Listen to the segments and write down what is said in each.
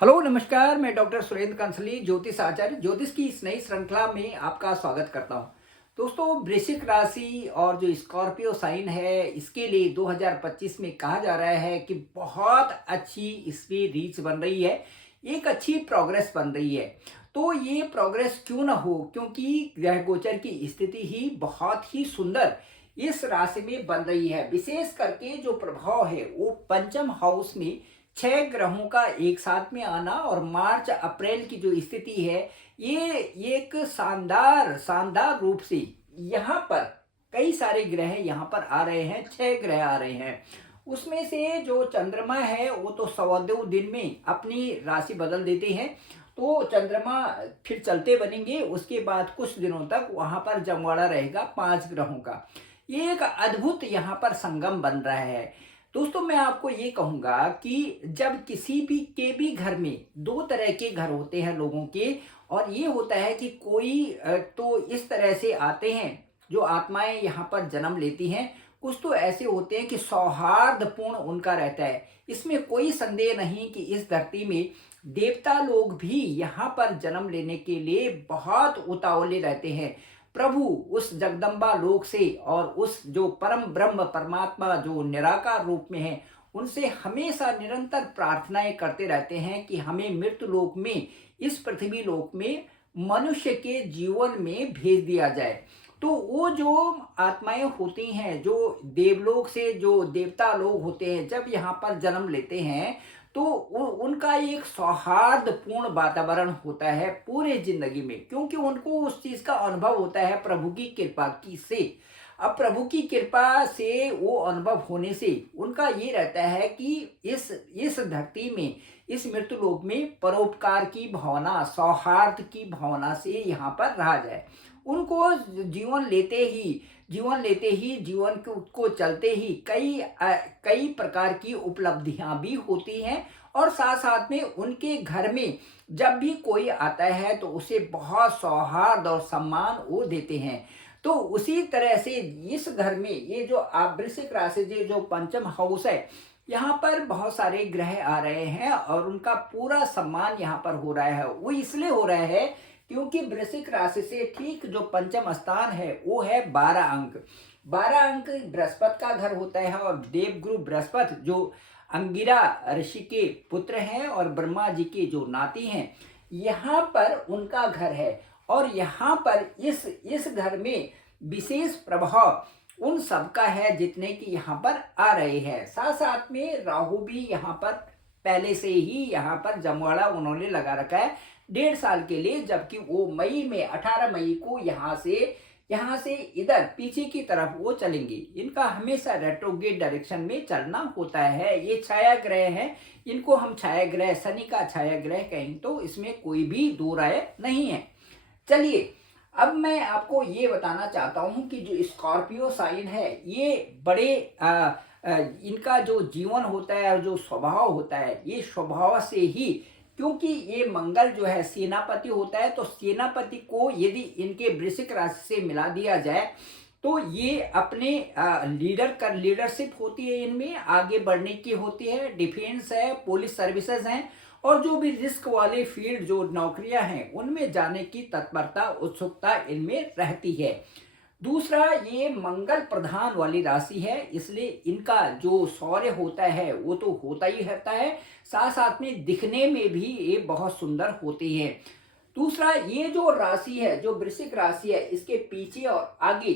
Hello नमस्कार, मैं doctor Surendra कंसली ज्योतिष आचार्य ज्योतिष की इस नई श्रृंखला में आपका स्वागत करता हूं। दोस्तों, वृश्चिक राशि और जो स्कॉर्पियो साइन है इसके लिए 2025 में कहा जा रहा है कि बहुत अच्छी इसमें रीच बन रही है, एक अच्छी प्रोग्रेस बन रही है। तो ये प्रोग्रेस क्यों ना हो, क्योंकि ग्रह गोचर की स्थिति ही बहुत ही सुंदर इस राशि में बन रही है। विशेष करके जो प्रभाव है वो पंचम हाउस में 6 ग्रहों का एक साथ में आना और मार्च अप्रैल की जो स्थिति है, ये एक शानदार शानदार रूप से यहाँ पर कई सारे ग्रह यहाँ पर आ रहे हैं। 6 ग्रह आ रहे हैं। उसमें से जो चंद्रमा है वो तो 125 दिन में अपनी राशि बदल देते हैं। तो चंद्रमा फिर चलते बनेंगे, उसके बाद कुछ दिनों तक वहां पर जमवाड़ा रहेगा 5 ग्रहों का। ये एक अद्भुत यहाँ पर संगम बन रहा है। दोस्तों, मैं आपको ये कहूँगा कि जब किसी भी के भी घर में दो तरह के घर होते हैं लोगों के, और ये होता है कि कोई तो इस तरह से आते हैं जो आत्माएं यहाँ पर जन्म लेती हैं। कुछ तो ऐसे होते हैं कि सौहार्दपूर्ण उनका रहता है। इसमें कोई संदेह नहीं कि इस धरती में देवता लोग भी यहाँ पर जन्म लेने के लिए बहुत उतावले रहते हैं। प्रभु उस जगदम्बा लोक से और उस जो परम ब्रह्म परमात्मा जो निराकार रूप में है, उनसे हमेशा निरंतर प्रार्थनाएं करते रहते हैं कि हमें मृत्यु लोक में, इस पृथ्वी लोक में मनुष्य के जीवन में भेज दिया जाए। तो वो जो आत्माएं होती हैं, जो देवलोक से जो देवता लोग होते हैं, जब यहाँ पर जन्म लेते हैं तो उनका एक सौहार्दपूर्ण वातावरण होता है पूरे जिंदगी में, क्योंकि उनको उस चीज का अनुभव होता है प्रभु की कृपा की से। अब प्रभु की कृपा से वो अनुभव होने से उनका ये रहता है कि इस धरती में, इस मृत्यु लोक में परोपकार की भावना, सौहार्द की भावना से यहाँ पर रहा जाए। उनको जीवन को चलते ही कई प्रकार की उपलब्धियां भी होती हैं। और साथ साथ में उनके घर में जब भी कोई आता है तो उसे बहुत सौहार्द और सम्मान वो देते हैं। तो उसी तरह से इस घर में ये जो आप वृश्चिक राशि जो पंचम हाउस है, यहाँ पर बहुत सारे ग्रह आ रहे हैं और उनका पूरा सम्मान यहाँ पर हो रहा है। वो इसलिए हो रहा है क्योंकि वृश्चिक राशि से ठीक जो पंचम स्थान है वो है 12 अंक। 12 अंक बृहस्पति का घर होता है और देवगुरु बृहस्पति जो अंगिरा ऋषि के पुत्र हैं और ब्रह्मा जी के जो नाती हैं, यहाँ पर उनका घर है। और यहाँ पर इस घर में विशेष प्रभाव उन सबका है जितने कि यहाँ पर आ रहे हैं। साथ साथ में राहु भी यहाँ पर पहले से ही यहाँ पर जमवाड़ा उन्होंने लगा रखा है 1.5 साल के लिए, जबकि वो मई में 18 मई को यहाँ से इधर पीछे की तरफ वो चलेंगे। इनका हमेशा रेट्रोग्रेड डायरेक्शन में चलना होता है। ये छाया ग्रह है, इनको हम छाया ग्रह, शनि का छाया ग्रह कहें तो इसमें कोई भी दो राय नहीं है। चलिए, अब मैं आपको ये बताना चाहता हूँ कि जो स्कॉर्पियो साइन है ये बड़े इनका जो जीवन होता है और जो स्वभाव होता है, ये स्वभाव से ही, क्योंकि ये मंगल जो है सेनापति होता है, तो सेनापति को यदि इनके वृश्चिक राशि से मिला दिया जाए तो ये अपने लीडरशिप होती है, इनमें आगे बढ़ने की होती है, डिफेंस है, पुलिस सर्विसेज हैं, और जो भी रिस्क वाले फील्ड जो नौकरियां हैं उनमें जाने की तत्परता, उत्सुकता इनमें रहती है। दूसरा, ये मंगल प्रधान वाली राशि है, इसलिए इनका जो शौर्य होता है वो तो होता ही रहता है। साथ साथ में दिखने में भी ये बहुत सुंदर होती है। दूसरा, ये जो राशि है, जो वृश्चिक राशि है, इसके पीछे और आगे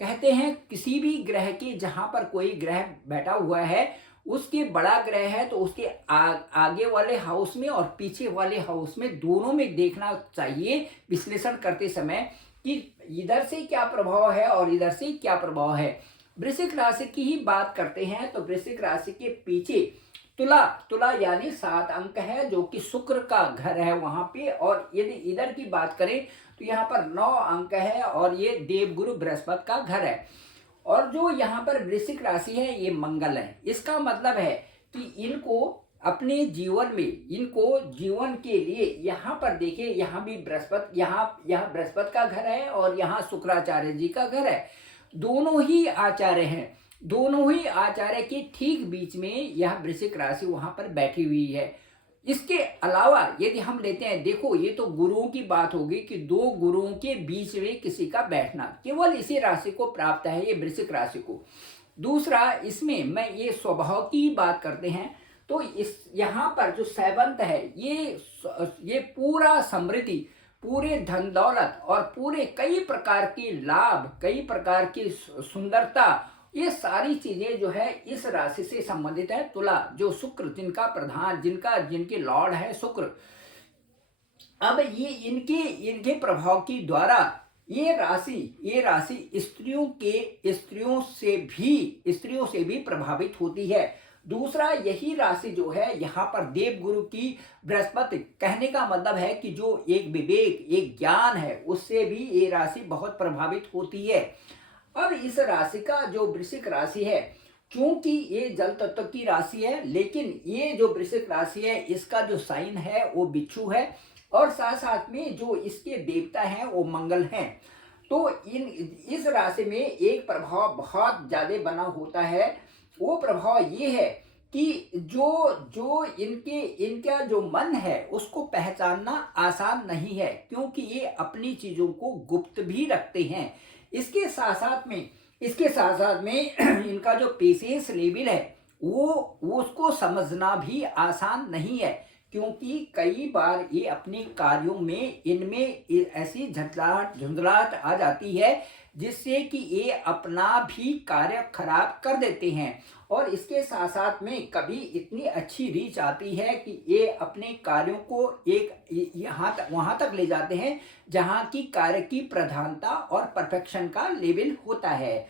कहते हैं किसी भी ग्रह की जहां पर कोई ग्रह बैठा हुआ है, उसके बड़ा ग्रह है तो उसके आगे वाले हाउस में और पीछे वाले हाउस में दोनों में देखना चाहिए विश्लेषण करते समय कि इधर से क्या प्रभाव है और इधर से क्या प्रभाव है। वृश्चिक राशि की ही बात करते हैं तो वृश्चिक राशि के पीछे तुला यानी 7 अंक है, जो कि शुक्र का घर है वहां पे। और यदि इधर की बात करें तो यहाँ पर 9 अंक है और ये देवगुरु बृहस्पति का घर है। और जो यहाँ पर वृश्चिक राशि है ये मंगल है। इसका मतलब है कि इनको अपने जीवन में, इनको जीवन के लिए यहाँ पर देखिए, यहाँ भी बृहस्पति, यहाँ बृहस्पति का घर है और यहाँ शुक्राचार्य जी का घर है। दोनों ही आचार्य हैं, दोनों ही आचार्य के ठीक बीच में यह वृश्चिक राशि वहां पर बैठी हुई है। इसके अलावा यदि हम लेते हैं, देखो ये तो गुरुओं की बात होगी कि दो गुरुओं के बीच में किसी का बैठना, केवल इसी राशि को प्राप्त है, ये वृश्चिक राशि को। दूसरा, इसमें मैं ये स्वभाव की बात करते हैं तो इस यहाँ पर जो सेवंत है ये पूरा समृद्धि, पूरे धन दौलत और पूरे कई प्रकार की लाभ, कई प्रकार की सुंदरता, ये सारी चीजें जो है इस राशि से संबंधित है। तुला, जो शुक्र जिनका प्रधान, जिनके लॉर्ड है शुक्र, अब ये इनके इनके प्रभाव की द्वारा ये राशि स्त्रियों से भी प्रभावित होती है। दूसरा, यही राशि जो है यहाँ पर देवगुरु की बृहस्पति, कहने का मतलब है कि जो एक विवेक, एक ज्ञान है, उससे भी ये राशि बहुत प्रभावित होती है। अब इस राशि का जो वृश्चिक राशि है, क्योंकि ये जल तत्व की राशि है, लेकिन ये जो वृश्चिक राशि है इसका जो साइन है वो बिच्छू है, और साथ साथ में जो इसके देवता हैं वो मंगल हैं। तो इस राशि में एक प्रभाव बहुत ज्यादा बना होता है। वो प्रभाव ये है कि जो इनका जो मन है उसको पहचानना आसान नहीं है, क्योंकि ये अपनी चीजों को गुप्त भी रखते हैं। इसके साथ साथ में इनका जो पेशेंस लेवल है वो उसको समझना भी आसान नहीं है, क्योंकि कई बार ये अपने कार्यों में इनमें ऐसी झंझलाहट आ जाती है जिससे कि ये अपना भी कार्य खराब कर देते हैं। और इसके साथ साथ में कभी इतनी अच्छी रीच आती है कि ये अपने कार्यों को एक वहां तक ले जाते हैं जहां की कार्य की प्रधानता और परफेक्शन का लेवल होता है।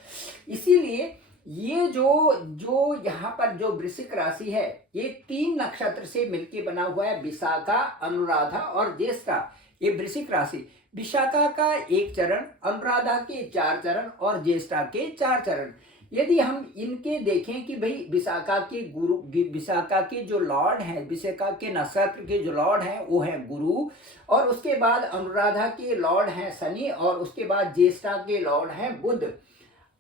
इसीलिए ये जो यहाँ पर जो वृश्चिक राशि है, ये 3 नक्षत्र से मिलकर बना हुआ है, विशाखा, अनुराधा और ज्येष्ठा। ये वृश्चिक राशि, विशाखा का 1 चरण, अनुराधा के 4 चरण और ज्येष्ठा के 4 चरण। यदि हम इनके देखें कि भाई विशाखा के जो लॉर्ड हैं, विशाखा के नक्षत्र के जो लॉर्ड हैं वो है गुरु, और उसके बाद अनुराधा के लॉर्ड हैं शनि, और उसके बाद ज्येष्ठा के लॉर्ड हैं बुध।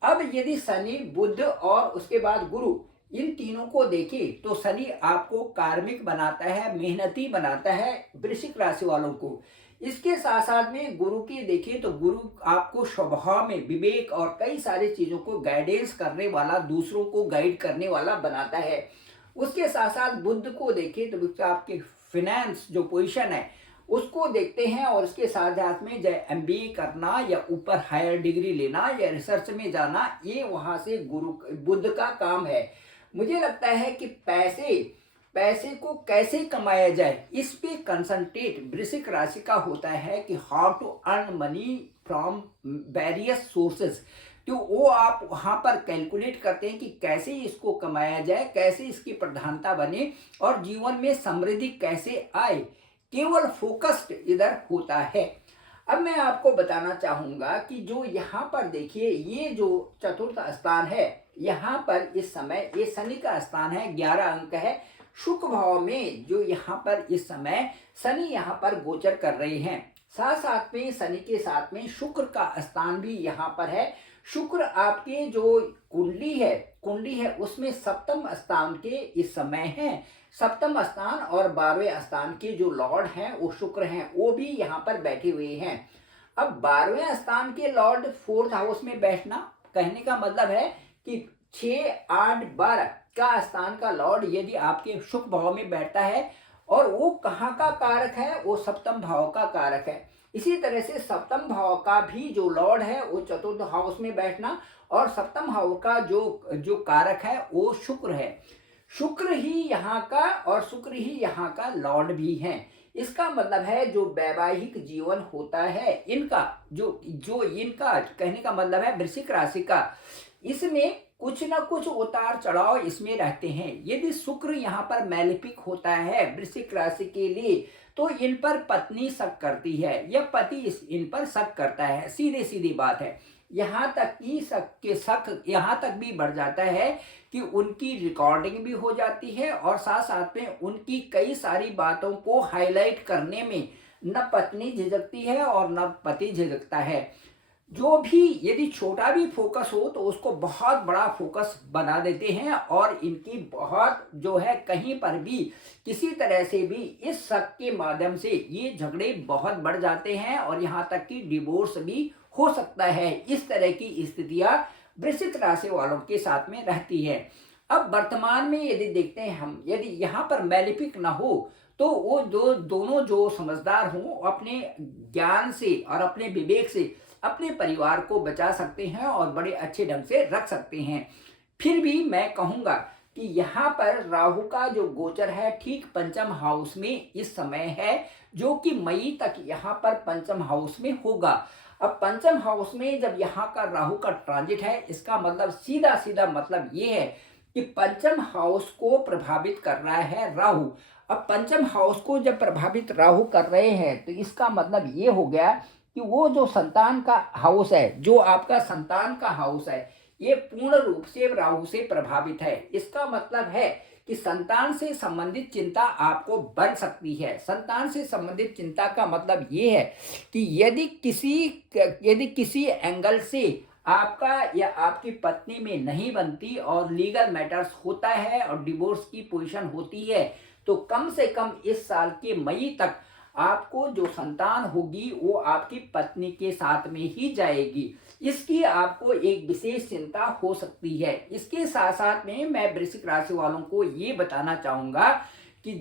अब यदि शनि, बुध और उसके बाद गुरु, इन तीनों को देखें तो शनि आपको कार्मिक बनाता है, मेहनती बनाता है वृश्चिक राशि वालों को। इसके साथ साथ में गुरु की देखें तो गुरु आपको स्वभाव में विवेक और कई सारी चीजों को गाइडेंस करने वाला, दूसरों को गाइड करने वाला बनाता है। उसके साथ साथ बुध को देखें तो आपके फाइनेंस जो पोजीशन है उसको देखते हैं, और उसके साथ साथ में चाहे MBA करना या ऊपर हायर डिग्री लेना या रिसर्च में जाना, ये वहां से गुरु बुध का काम है। मुझे लगता है कि पैसे को कैसे कमाया जाए इस पे कंसंट्रेट वृश्चिक राशि का होता है कि how to earn money from various sources. तो वो आप वहां पर कैलकुलेट करते हैं कि कैसे इसको कमाया जाए, कैसे इसकी प्रधानता बने और जीवन में समृद्धि कैसे आए, केवल फोकस्ड इधर होता है। अब मैं आपको बताना चाहूंगा कि जो यहाँ पर देखिए, ये जो चतुर्थ स्थान है, यहाँ पर इस समय ये शनि का स्थान है, 11 अंक है। शुक्र भाव में जो यहाँ पर इस समय शनि यहाँ पर गोचर कर रहे हैं, साथ साथ में शनि के साथ में शुक्र का स्थान भी यहाँ पर है। शुक्र आपके जो कुंडली है उसमें सप्तम स्थान के इस समय है। सप्तम स्थान और 12वें स्थान के जो लॉर्ड हैं वो शुक्र हैं, वो भी यहाँ पर बैठे हुए हैं। अब 12वें स्थान के लॉर्ड 4th हाउस में बैठना, कहने का मतलब है कि 6, 8, 12 का स्थान का लॉर्ड यदि आपके शुक्र भाव में बैठता है, और वो कहाँ का कारक है, वो सप्तम भाव का कारक है। इसी तरह से सप्तम भाव का भी जो लॉर्ड है वो चतुर्थ हाउस में बैठना, और सप्तम हाउस का जो कारक है वो शुक्र है। शुक्र ही यहाँ का और शुक्र ही यहाँ का लॉर्ड भी है। इसका मतलब है जो वैवाहिक जीवन होता है इनका, जो इनका कहने का मतलब है वृश्चिक राशि का, इसमें कुछ ना कुछ उतार चढ़ाव इसमें रहते हैं। यदि शुक्र यहाँ पर मैलेफिक होता है वृश्चिक राशि के लिए, तो इन पर पत्नी शक करती है या पति इन पर शक करता है, सीधी सीधी बात है। यहाँ तक यहाँ तक भी बढ़ जाता है कि उनकी रिकॉर्डिंग भी हो जाती है, और साथ साथ में उनकी कई सारी बातों को हाईलाइट करने में न पत्नी झिझकती है और न पति झिझकता है। जो भी यदि छोटा भी फोकस हो तो उसको बहुत बड़ा फोकस बना देते हैं, और इनकी बहुत जो है कहीं पर भी किसी तरह से भी इस शक के माध्यम से ये झगड़े बहुत बढ़ जाते हैं, और यहाँ तक कि डिवोर्स भी हो सकता है। इस तरह की स्थितियां वृश्चिक राशि वालों के साथ में रहती है। अब वर्तमान में यदि देखते हैं हम, यदि यहाँ पर मैलिफिक ना हो तो वो दोनों जो समझदार हों अपने ज्ञान से और अपने विवेक से अपने परिवार को बचा सकते हैं और बड़े अच्छे ढंग से रख सकते हैं। फिर भी मैं कहूँगा कि यहाँ पर राहु का जो गोचर है ठीक पंचम हाउस में इस समय है, जो कि मई तक यहाँ पर पंचम हाउस में होगा। अब पंचम हाउस में जब यहाँ का राहु का ट्रांजिट है, इसका मतलब सीधा सीधा मतलब ये है कि पंचम हाउस को प्रभावित कर रहा है राहु। अब पंचम हाउस को जब प्रभावित राहु कर रहे हैं तो इसका मतलब ये हो गया कि वो जो संतान का हाउस है, जो आपका संतान का हाउस है, ये पूर्ण रूप से राहु से प्रभावित है। इसका मतलब है कि संतान से संबंधित चिंता आपको बन सकती है। संतान से संबंधित चिंता का मतलब ये है कि यदि किसी एंगल से आपका या आपकी पत्नी में नहीं बनती और लीगल मैटर्स होता है और डिवोर्स की पोजीशन होती है, तो कम से कम इस साल के मई तक आपको जो संतान होगी वो आपकी पत्नी के साथ में ही जाएगी। इसकी आपको एक विशेष चिंता हो सकती है। इसके साथ साथ में मैं वृश्चिक राशि वालों को ये बताना चाहूँगा कि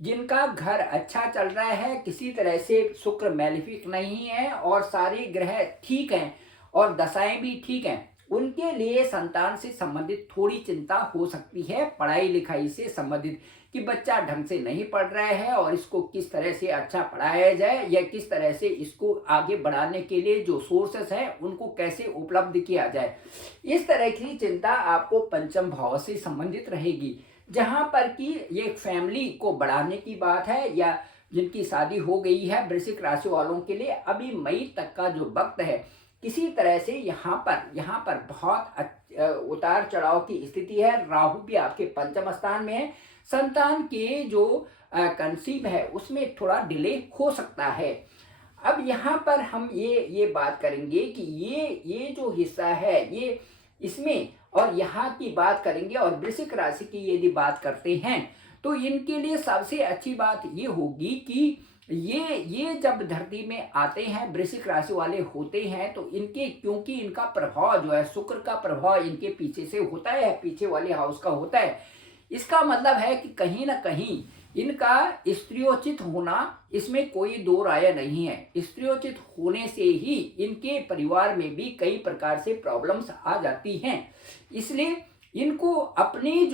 जिनका घर अच्छा चल रहा है, किसी तरह से शुक्र मैलिफिक नहीं है और सारे ग्रह ठीक हैं और दशाएं भी ठीक हैं, उनके लिए संतान से संबंधित थोड़ी चिंता हो सकती है, पढ़ाई लिखाई से संबंधित, कि बच्चा ढंग से नहीं पढ़ रहा है और इसको किस तरह से अच्छा पढ़ाया जाए या किस तरह से इसको आगे बढ़ाने के लिए जो सोर्सेस हैं उनको कैसे उपलब्ध किया जाए। इस तरह की चिंता आपको पंचम भाव से संबंधित रहेगी। जहाँ पर कि ये फैमिली को बढ़ाने की बात है या जिनकी शादी हो गई है वृश्चिक राशि वालों के लिए अभी मई तक का जो वक्त है, किसी तरह से यहाँ पर बहुत उतार चढ़ाव की स्थिति है। राहु भी आपके पंचम स्थान में है। संतान के जो कंसीव है उसमें थोड़ा डिले हो सकता है। अब यहाँ पर हम ये बात करेंगे कि ये जो हिस्सा है ये इसमें, और यहाँ की बात करेंगे और वृश्चिक राशि की यदि बात करते हैं तो इनके लिए सबसे अच्छी बात ये होगी कि ये जब धरती में आते हैं वृश्चिक राशि वाले होते हैं तो इनके, क्योंकि इनका प्रभाव जो है शुक्र का प्रभाव इनके पीछे से होता है, पीछे वाले हाउस का होता है। इसका मतलब है कि कहीं ना कहीं इनका स्त्रियोचित होना, इसमें कोई दो राय नहीं है। स्त्रियोचित होने से ही इनके परिवार में भी कई प्रकार से प्रॉब्लम्स आ जाती हैं। इसलिए इनको अपने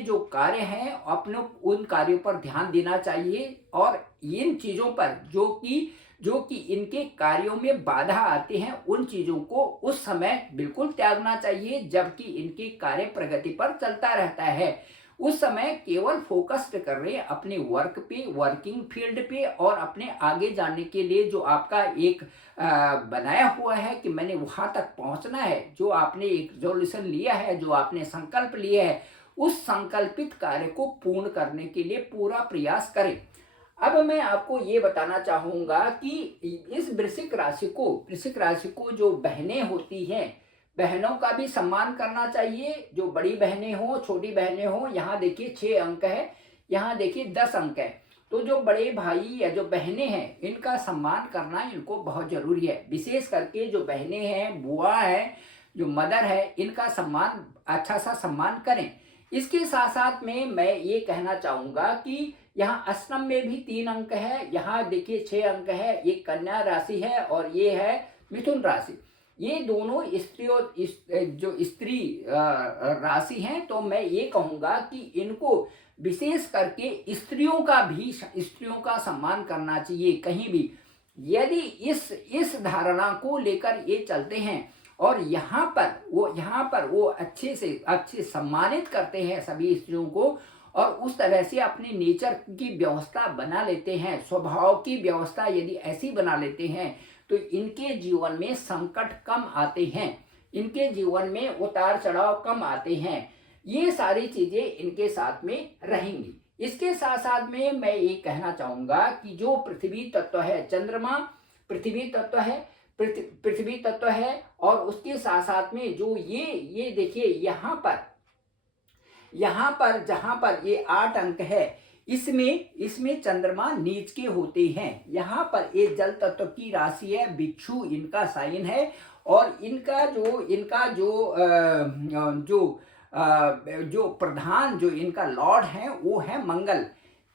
जो कार्य हैं अपने उन कार्यों पर ध्यान देना चाहिए, और इन चीज़ों पर जो कि इनके कार्यों में बाधा आते हैं उन चीज़ों को उस समय बिल्कुल त्यागना चाहिए जबकि इनके कार्य प्रगति पर चलता रहता है। उस समय केवल फोकस्ड कर रहे हैं अपने वर्क पे, वर्किंग फील्ड पे, और अपने आगे जाने के लिए जो आपका एक बनाया हुआ है कि मैंने वहाँ तक पहुँचना है, जो आपने एक रेजोल्यूशन लिया है, जो आपने संकल्प लिया है, उस संकल्पित कार्य को पूर्ण करने के लिए पूरा प्रयास करें। अब मैं आपको ये बताना चाहूँगा कि इस वृश्चिक राशि को जो बहनें होती हैं, बहनों का भी सम्मान करना चाहिए। जो बड़ी बहनें हों, छोटी बहनें हों, यहाँ देखिए 6 अंक है, यहाँ देखिए 10 अंक है। तो जो बड़े भाई या जो बहनें हैं इनका सम्मान करना इनको बहुत जरूरी है। विशेष करके जो बहनें हैं, बुआ है, जो मदर है, इनका सम्मान, अच्छा सा सम्मान करें। इसके साथ साथ में मैं ये कहना चाहूँगा कि यहाँ अष्टम में भी 3 अंक है, यहाँ देखिए 6 अंक है। ये कन्या राशि है और ये है मिथुन राशि। ये दोनों जो स्त्री राशि हैं, तो मैं ये कहूँगा कि इनको विशेष करके स्त्रियों का सम्मान करना चाहिए कहीं भी। यदि इस धारणा को लेकर ये चलते हैं और यहाँ पर वो अच्छे सम्मानित करते हैं सभी स्त्रियों को, और उस तरह से अपने नेचर की व्यवस्था बना लेते हैं, स्वभाव की व्यवस्था यदि ऐसी बना लेते हैं तो इनके जीवन में संकट कम आते हैं, इनके जीवन में उतार चढ़ाव कम आते हैं। ये सारी चीजें इनके साथ में रहेंगी। इसके साथ साथ में मैं ये कहना चाहूँगा कि जो पृथ्वी तत्व है, चंद्रमा पृथ्वी तत्व है, पृथ्वी तत्व है। और उसके साथ साथ में जो ये देखिए यहाँ पर जहाँ पर ये 8 अंक है, इसमें इसमें चंद्रमा नीच के होते हैं। यहाँ पर ये जल तत्व की राशि है, बिच्छू इनका साइन है। और जो प्रधान जो इनका लॉर्ड है वो है मंगल।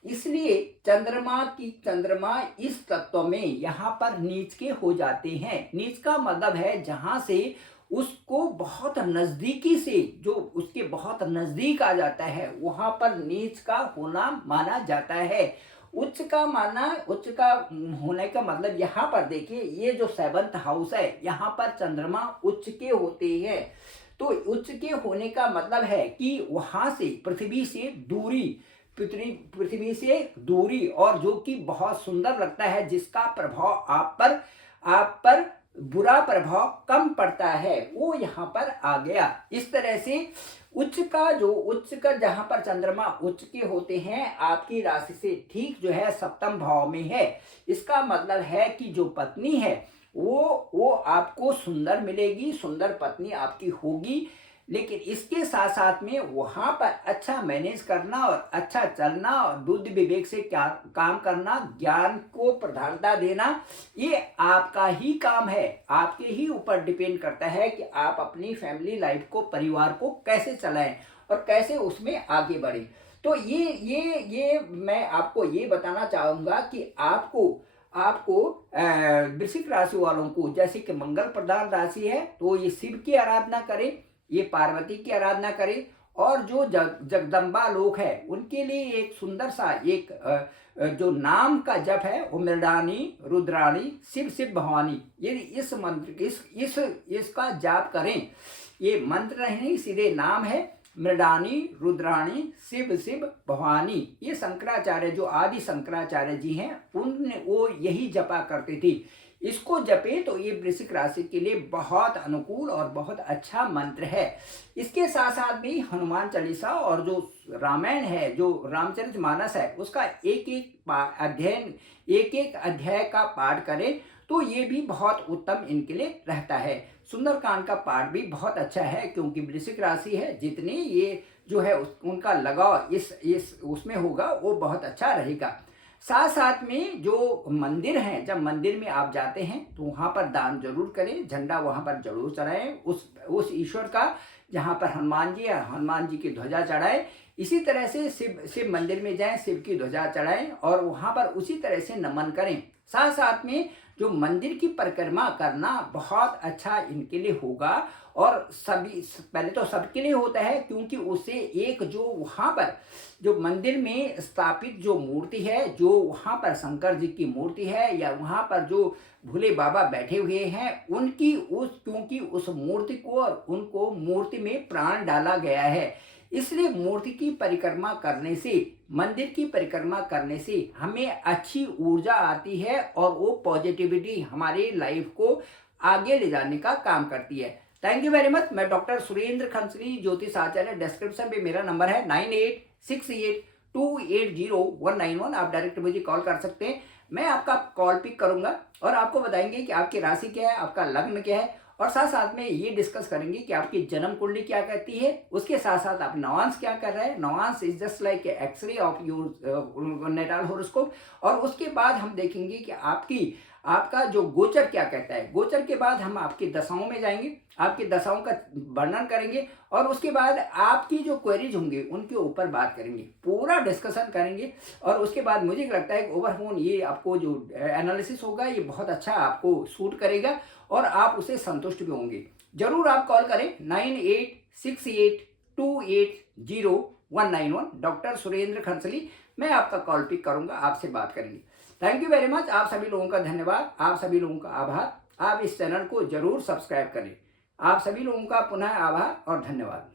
इसलिए चंद्रमा इस तत्व में यहाँ पर नीच के हो जाते हैं। नीच का मतलब है जहाँ से उसको बहुत नजदीकी से, जो उसके बहुत नजदीक आ जाता है, वहां पर नीच का होना माना जाता है। उच्च का होने का मतलब यहाँ पर देखिए, ये जो 7th हाउस है, यहाँ पर चंद्रमा उच्च के होते हैं। तो उच्च के होने का मतलब है कि वहां से पृथ्वी से दूरी और जो कि बहुत सुंदर लगता है, जिसका प्रभाव आप पर बुरा प्रभाव कम पड़ता है, वो यहाँ पर आ गया। इस तरह से उच्च का जहां पर चंद्रमा उच्च के होते हैं, आपकी राशि से ठीक जो है 7th भाव में है। इसका मतलब है कि जो पत्नी है वो आपको सुंदर मिलेगी, सुंदर पत्नी आपकी होगी। लेकिन इसके साथ साथ में वहां पर अच्छा मैनेज करना और अच्छा चलना और बुद्धि विवेक से क्या काम करना, ज्ञान को प्रधानता देना, ये आपका ही काम है। आपके ही ऊपर डिपेंड करता है कि आप अपनी फैमिली लाइफ को, परिवार को कैसे चलाएं और कैसे उसमें आगे बढ़े। तो ये मैं आपको ये बताना चाहूंगा कि आपको वृश्चिक राशि वालों को, जैसे कि मंगल प्रधान राशि है, तो ये शिव की आराधना करें, ये पार्वती की आराधना करें। और जो जगदम्बा लोग हैं, उनके लिए एक सुंदर सा जो नाम का जप है, वो मृडानी, रुद्राणी, शिव शिव भवानी, यदि इस मंत्र इसका जाप करें, ये मंत्र नहीं सीधे नाम है, मृडानी, रुद्राणी, शिव शिव भवानी। ये शंकराचार्य, जो आदि शंकराचार्य जी हैं, वो यही जपा करते थे। इसको जपे तो ये वृश्चिक राशि के लिए बहुत अनुकूल और बहुत अच्छा मंत्र है। इसके साथ साथ भी हनुमान चालीसा और जो रामायण है, जो रामचरितमानस है, उसका एक एक अध्याय का पाठ करें तो ये भी बहुत उत्तम इनके लिए रहता है। सुंदरकांड का पाठ भी बहुत अच्छा है, क्योंकि वृश्चिक राशि है, जितने ये जो है उनका लगाव इस उसमें होगा, वो बहुत अच्छा रहेगा। साथ साथ में जो मंदिर हैं, जब मंदिर में आप जाते हैं तो वहाँ पर दान जरूर करें, झंडा वहाँ पर जरूर चढ़ाएं, उस ईश्वर का जहाँ पर हनुमान जी है, हनुमान जी की ध्वजा चढ़ाएं। इसी तरह से शिव मंदिर में जाएं, शिव की ध्वजा चढ़ाएं और वहाँ पर उसी तरह से नमन करें। साथ साथ में जो मंदिर की परिक्रमा करना बहुत अच्छा इनके लिए होगा। और पहले तो सबके लिए होता है, क्योंकि उससे एक जो वहाँ पर जो मंदिर में स्थापित जो मूर्ति है, जो वहाँ पर शंकर जी की मूर्ति है, या वहाँ पर जो भोले बाबा बैठे हुए हैं, क्योंकि उस मूर्ति को और उनको मूर्ति में प्राण डाला गया है, इसलिए मूर्ति की परिक्रमा करने से, मंदिर की परिक्रमा करने से हमें अच्छी ऊर्जा आती है और वो पॉजिटिविटी हमारे लाइफ को आगे ले जाने का काम करती है। Thank you very much. मैं डॉक्टर सुरेंद्र खंसली, ज्योतिष आचार्य। डिस्क्रिप्शन पे मेरा नंबर है 9868280191। आप डायरेक्ट मुझे कॉल कर सकते हैं, मैं आपका कॉल पिक करूंगा और आपको बताएंगे कि आपकी राशि क्या है, आपका लग्न क्या है, और साथ साथ में ये डिस्कस करेंगे कि आपकी जन्म कुंडली क्या कहती है। उसके साथ साथ आप नवांश क्या कर रहे हैं। Navamsa is just like X ray of your natal horoscope. और उसके बाद हम देखेंगे कि आपका जो गोचर क्या कहता है। गोचर के बाद हम आपकी दशाओं में जाएंगे, आपकी दशाओं का वर्णन करेंगे, और उसके बाद आपकी जो क्वेरीज होंगे उनके ऊपर बात करेंगे, पूरा डिस्कशन करेंगे। और उसके बाद मुझे लगता है कि ओवरऑल ये आपको जो एनालिसिस होगा, ये बहुत अच्छा आपको सूट करेगा और आप उसे संतुष्ट भी होंगे। जरूर आप कॉल करें 9868280191। डॉक्टर सुरेंद्र खंसली, मैं आपका कॉल पिक करूंगा, आपसे बात करेंगे। Thank you very much. आप सभी लोगों का धन्यवाद, आप सभी लोगों का आभार। आप इस चैनल को जरूर सब्सक्राइब करें। आप सभी लोगों का पुनः आभार और धन्यवाद।